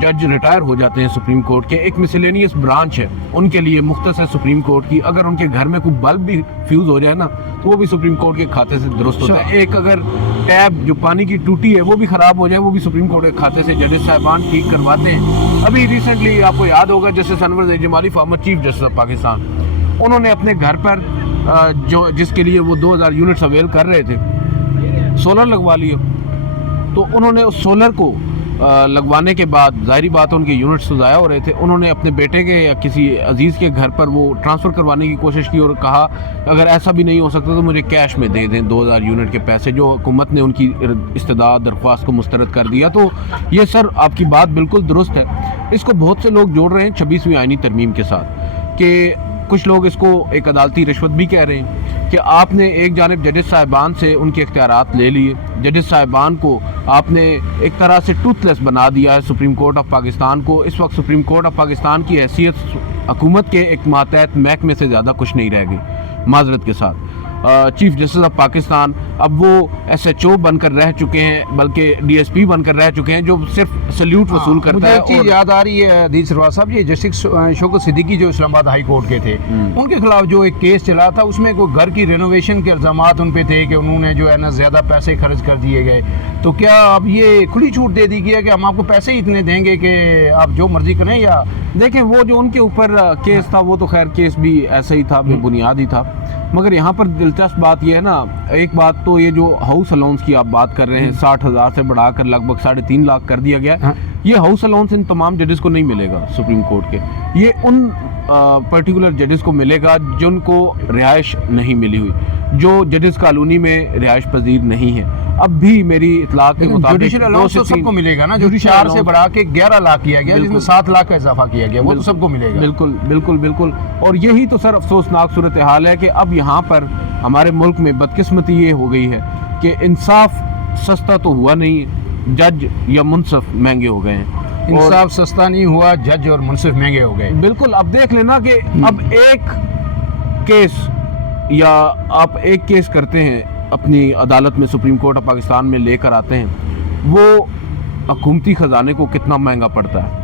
جج ریٹائر ہو جاتے ہیں سپریم کورٹ کے، ایک مسلینیس برانچ ہے ان کے لیے مختص ہے سپریم کورٹ کی، اگر ان کے گھر میں کوئی بلب بھی فیوز ہو جائے نا تو وہ بھی سپریم کورٹ کے کھاتے سے درست ہوتا ہے. ایک اگر ٹیب جو پانی کی ٹوٹی ہے وہ بھی خراب ہو جائے وہ بھی سپریم کورٹ کے کھاتے سے ججز صاحبان ٹھیک کرواتے ہیں. ابھی ریسنٹلی آپ کو یاد ہوگا justice Anwar Zaid Jamali farmer chief justice of Pakistan, انہوں نے اپنے گھر پر جو جس کے لیے وہ 2000 یونٹس اویل کر رہے تھے سولر لگوا لیا. تو انہوں نے اس سولر کو لگوانے کے بعد ظاہری بات ان کے یونٹس تو ضائع ہو رہے تھے، انہوں نے اپنے بیٹے کے یا کسی عزیز کے گھر پر وہ ٹرانسفر کروانے کی کوشش کی اور کہا اگر ایسا بھی نہیں ہو سکتا تو مجھے کیش میں دے دیں 2000 یونٹ کے پیسے، جو حکومت نے ان کی استدعا درخواست کو مسترد کر دیا. تو یہ سر آپ کی بات بالکل درست ہے. اس کو بہت سے لوگ جوڑ رہے ہیں 26ویں آئینی ترمیم کے ساتھ، کہ کچھ لوگ اس کو ایک عدالتی رشوت بھی کہہ رہے ہیں کہ آپ نے ایک جانب ججز صاحبان سے ان کے اختیارات لے لیے، ججز صاحبان کو آپ نے ایک طرح سے ٹوتھ لیس بنا دیا ہے سپریم کورٹ آف پاکستان کو. اس وقت سپریم کورٹ آف پاکستان کی حیثیت حکومت کے ایک ماتحت محکمے سے زیادہ کچھ نہیں رہ گئی. معذرت کے ساتھ چیف جسٹس آف پاکستان اب وہ ایس ایچ او بن کر رہ چکے ہیں، بلکہ ڈی ایس پی بن کر رہ چکے ہیں جو صرف سلیوٹ وصول کرتا ہے. مجھے چیز یاد آ رہی ہے عدیل سرور صاحب، یہ جسٹس شوکت صدیقی جو اسلام آباد ہائی کورٹ کے تھے، ان کے خلاف جو ایک کیس چلا تھا اس میں کوئی گھر کی رینوویشن کے الزامات ان پہ تھے کہ انہوں نے جو ہے نا زیادہ پیسے خرچ کر دیے گئے. تو کیا اب یہ کھلی چھوٹ دے دی گئی ہے کہ ہم آپ کو پیسے ہی اتنے دیں گے کہ آپ جو مرضی کریں؟ یا دیکھیں وہ جو ان کے اوپر کیس تھا وہ تو خیر کیس بھی ایسا ہی تھا، بے بنیاد ہی تھا. مگر یہاں پر دلچسپ بات یہ ہے نا، ایک بات تو یہ جو ہاؤس الاؤنس کی آپ بات کر رہے ہیں 60,000 سے بڑھا کر لگ بھگ 3.5 لاکھ کر دیا گیا. یہ ہاؤس الاؤنس ان تمام ججز کو نہیں ملے گا سپریم کورٹ کے، یہ ان پرٹیکولر ججز کو ملے گا جن کو رہائش نہیں ملی ہوئی، جو ججز کالونی میں رہائش پذیر نہیں ہے. اب بھی میری اطلاع کے مطابق جوڈیشل الاؤنس تو سب کو ملے گا نا، جو 4 سے بڑھا کے 11 لاکھ کیا گیا، جس میں 7 لاکھ کا اضافہ کیا گیا، وہ تو سب کو ملے گا. بالکل بالکل بالکل. اور یہی تو سر افسوسناک صورتحال ہے کہ اب یہاں پر ہمارے ملک میں بدقسمتی یہ ہو گئی ہے کہ انصاف سستا تو ہوا نہیں، جج یا منصف مہنگے ہو گئے ہیں. انصاف سستا نہیں ہوا، جج اور منصف مہنگے ہو گئے. بالکل. اب دیکھ لینا کہ اب ایک کیس یا آپ ایک کیس کرتے ہیں اپنی عدالت میں سپریم کورٹ آف پاکستان میں لے کر آتے ہیں، وہ حکومتی خزانے کو کتنا مہنگا پڑتا ہے.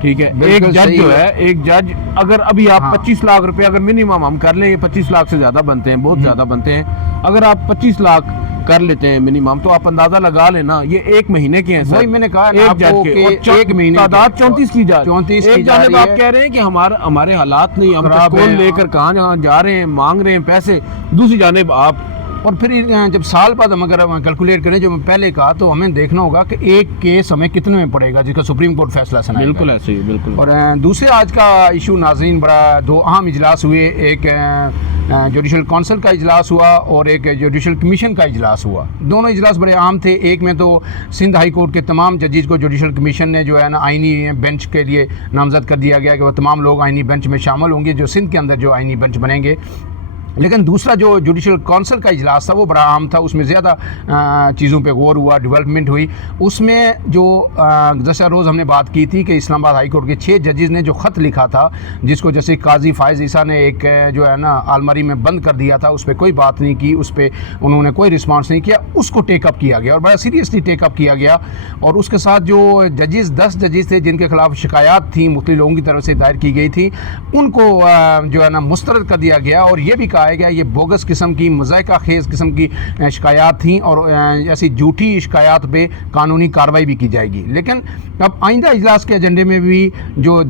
ٹھیک ہے، ایک جج جو ہے، ایک جج اگر ابھی آپ 25 لاکھ روپے اگر منیمم ہم کر لیں، یہ 25 لاکھ سے زیادہ بنتے ہیں، بہت زیادہ بنتے ہیں. اگر آپ 25 لاکھ کر لیتے ہیں منیمم تو آپ اندازہ لگا لینا یہ ایک مہینے کے ہیں. وہی میں نے کہا ایک جج کے ایک مہینے تعداد 34 کی جا رہی ہے. ایک جانب آپ کہہ رہے ہیں کہ ہمارے حالات نہیں، ہم کون لے کر کہاں جہاں جا رہے ہیں، مانگ رہے ہیں پیسے. دوسری جانب آپ اور پھر جب سال بعد ہم اگر کیلکولیٹ کریں جو میں پہلے کہا تو ہمیں دیکھنا ہوگا کہ ایک کیس ہمیں کتنے میں پڑے گا جس کا سپریم کورٹ فیصلہ سنائے گا. بالکل ایسے ہی بالکل. اور دوسرے آج کا ایشو ناظرین بڑا 2 اہم اجلاس ہوئے، ایک جوڈیشل کونسل کا اجلاس ہوا اور ایک جوڈیشل کمیشن کا اجلاس ہوا. دونوں اجلاس بڑے اہم تھے. ایک میں تو سندھ ہائی کورٹ کے تمام ججز کو جوڈیشل کمیشن نے جو ہے نا آئینی بینچ کے لیے نامزد کر دیا گیا کہ وہ تمام لوگ آئینی بینچ میں شامل ہوں گے جو سندھ کے اندر جو آئینی بینچ بنیں گے. لیکن دوسرا جو جوڈیشل کونسل کا اجلاس تھا وہ بڑا عام تھا، اس میں زیادہ چیزوں پہ غور ہوا، ڈیولپمنٹ ہوئی. اس میں جو گزشتہ روز ہم نے بات کی تھی کہ اسلام آباد ہائی کورٹ کے 6 ججز نے جو خط لکھا تھا جس کو جیسے قاضی فائز عیسیٰ نے ایک جو ہے نا الماری میں بند کر دیا تھا، اس پہ کوئی بات نہیں کی، اس پہ انہوں نے کوئی رسپانس نہیں کیا، اس کو ٹیک اپ کیا گیا اور بڑا سیریسلی ٹیک اپ کیا گیا. اور اس کے ساتھ جو ججز 10 ججز تھے جن کے خلاف شکایات تھیں مختلف لوگوں کی طرف سے دائر کی گئی تھی، ان کو جو ہے نا مسترد کر دیا گیا اور یہ بھی کہا گیا یہ بوگس قسم کی مذائقہ خیز قسم کی شکایات تھیں اور ایسی جھوٹی شکایات پہ قانونی کارروائی بھی کی جائے گی. لیکن اب آئندہ اجلاس کے ایجنڈے میں بھی جو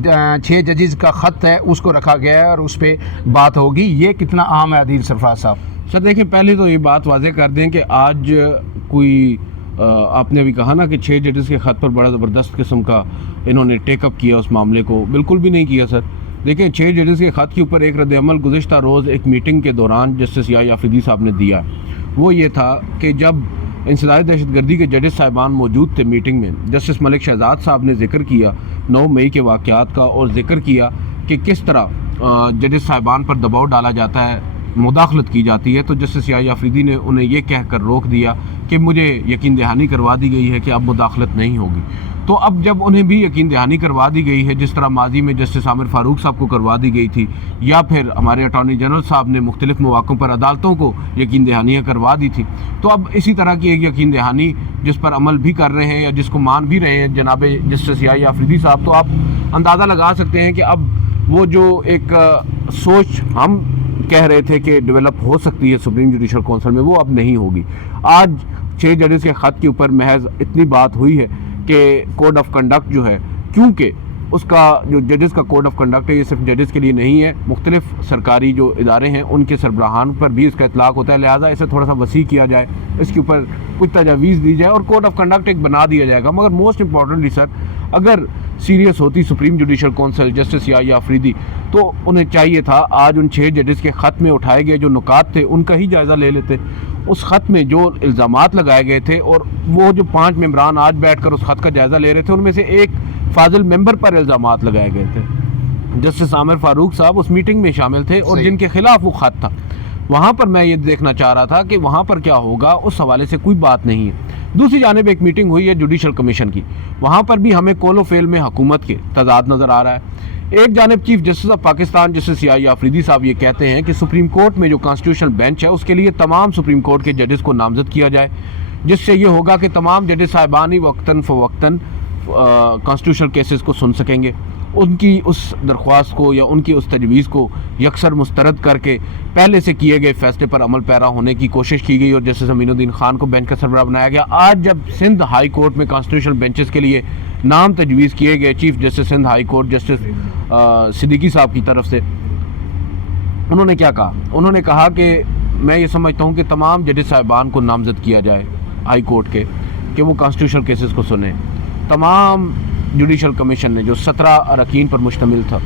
6 ججز کا خط ہے اس کو رکھا گیا ہے اور اس پہ بات ہوگی. یہ کتنا اہم ہے عدیل سرفراز صاحب؟ سر دیکھیں پہلے تو یہ بات واضح کر دیں کہ آج کوئی آپ نے بھی کہا نا کہ 6 ججز کے خط پر بڑا زبردست قسم کا انہوں نے ٹیک اپ کیا اس معاملے کو. بالکل بھی نہیں کیا سر. دیکھیں 6 ججز کے خط کے اوپر ایک رد عمل گزشتہ روز ایک میٹنگ کے دوران جسٹس یحییٰ آفریدی صاحب نے دیا. وہ یہ تھا کہ جب انسداد دہشت گردی کے ججز صاحبان موجود تھے میٹنگ میں، جسٹس ملک شہزاد صاحب نے ذکر کیا 9 مئی کے واقعات کا اور ذکر کیا کہ کس طرح ججز صاحبان پر دباؤ ڈالا جاتا ہے، مداخلت کی جاتی ہے. تو جسٹس یحییٰ آفریدی نے انہیں یہ کہہ کر روک دیا کہ مجھے یقین دہانی کروا دی گئی ہے کہ اب مداخلت نہیں ہوگی. تو اب جب انہیں بھی یقین دہانی کروا دی گئی ہے جس طرح ماضی میں جسٹس عامر فاروق صاحب کو کروا دی گئی تھی, یا پھر ہمارے اٹارنی جنرل صاحب نے مختلف مواقع پر عدالتوں کو یقین دہانیاں کروا دی تھی, تو اب اسی طرح کی ایک یقین دہانی جس پر عمل بھی کر رہے ہیں یا جس کو مان بھی رہے ہیں جناب جسٹس یحییٰ آفریدی صاحب, تو آپ اندازہ لگا سکتے ہیں کہ اب وہ جو ایک سوچ ہم کہہ رہے تھے کہ ڈیولپ ہو سکتی ہے سپریم جوڈیشل کونسل میں, وہ اب نہیں ہوگی. آج 6 ججز کے خط کے اوپر محض اتنی بات ہوئی ہے کہ کوڈ آف کنڈکٹ جو ہے, کیونکہ اس کا جو ججز کا کوڈ آف کنڈکٹ ہے یہ صرف ججز کے لیے نہیں ہے, مختلف سرکاری جو ادارے ہیں ان کے سربراہان پر بھی اس کا اطلاق ہوتا ہے, لہٰذا اسے تھوڑا سا وسیع کیا جائے, اس کے اوپر کچھ تجاویز دی جائے اور کوڈ آف کنڈکٹ ایک بنا دیا جائے گا. مگر موسٹ امپورٹنٹلی سر, اگر سیریس ہوتی supreme judicial council justice Yahya Afridi, تو انہیں چاہیے تھا آج ان 6 ججز کے خط میں اٹھائے گئے جو نکات تھے ان کا ہی جائزہ لے لیتے. اس خط میں جو الزامات لگائے گئے تھے اور وہ جو 5 ممبران آج بیٹھ کر اس خط کا جائزہ لے رہے تھے, ان میں سے ایک فاضل ممبر پر الزامات لگائے گئے تھے. جسٹس عامر فاروق صاحب اس میٹنگ میں شامل تھے اور جن کے خلاف وہ خط تھا, وہاں پر میں یہ دیکھنا چاہ رہا تھا کہ وہاں پر کیا ہوگا, اس حوالے سے کوئی بات نہیں ہے. دوسری جانب ایک میٹنگ ہوئی ہے جوڈیشل کمیشن کی, وہاں پر بھی ہمیں کول و فیل میں حکومت کے تضاد نظر آ رہا ہے. ایک جانب chief justice of Pakistan justice Yahya Afridi صاحب یہ کہتے ہیں کہ سپریم کورٹ میں جو کانسٹیٹیوشنل بینچ ہے اس کے لیے تمام سپریم کورٹ کے ججز کو نامزد کیا جائے, جس سے یہ ہوگا کہ تمام ججز صاحبان ہی وقتاً فوقتاً کانسٹیٹیوشنل کیسز کو سن سکیں گے. ان کی اس درخواست کو یا ان کی اس تجویز کو یکسر مسترد کر کے پہلے سے کیے گئے فیصلے پر عمل پیرا ہونے کی کوشش کی گئی اور جسٹس امین الدین خان کو بینچ کا سربراہ بنایا گیا. آج جب سندھ ہائی کورٹ میں کانسٹیٹیوشنل بینچز کے لیے نام تجویز کیے گئے chief justice Sindh high court justice Siddiqui صاحب کی طرف سے, انہوں نے کیا کہا؟ انہوں نے کہا کہ میں یہ سمجھتا ہوں کہ تمام ججز صاحبان کو نامزد کیا جائے ہائی کورٹ کے کہ وہ کانسٹیٹیوشنل کیسز کو سنیں. تمام جوڈیشل کمیشن نے جو 17 اراکین پر مشتمل تھا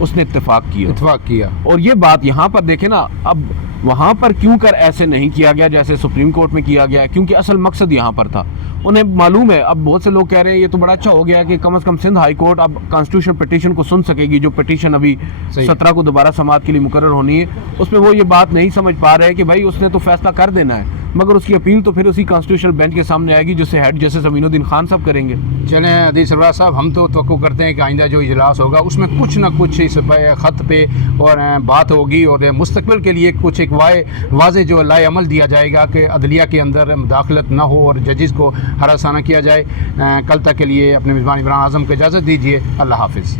اس نے اتفاق کیا. اور یہ بات یہاں پر دیکھیں نا, اب وہاں پر کیوں کر ایسے نہیں کیا گیا جیسے سپریم کورٹ میں کیا گیا, کیونکہ اصل مقصد یہاں پر تھا. انہیں معلوم ہے, اب بہت سے لوگ کہہ رہے ہیں یہ تو بڑا اچھا ہو گیا کہ کم از کم سندھ ہائی کورٹ اب کانسٹیٹیوشن پٹیشن کو سن سکے گی, جو پٹیشن ابھی 17 کو دوبارہ سماعت کے لیے مقرر ہونی ہے. اس میں وہ یہ بات نہیں سمجھ پا رہے کہ بھائی اس نے تو فیصلہ کر دینا ہے, مگر اس کی اپیل تو پھر اسی کانسٹیٹیوشنل بینچ کے سامنے آئے گی جس سے ہیڈ جسٹس امین الدین خان صاحب کریں گے. چلیں عدیل سربراہ صاحب, ہم تو توقع کرتے ہیں کہ آئندہ جو اجلاس ہوگا اس میں کچھ نہ کچھ اس خط پہ اور بات ہوگی اور مستقبل کے لیے کچھ ایک واضح جو لائے عمل دیا جائے گا کہ عدلیہ کے اندر مداخلت نہ ہو اور ججز کو ہراسانہ کیا جائے. کل تک کے لیے اپنے میزبان عمران اعظم کو اجازت دیجیے. اللہ حافظ.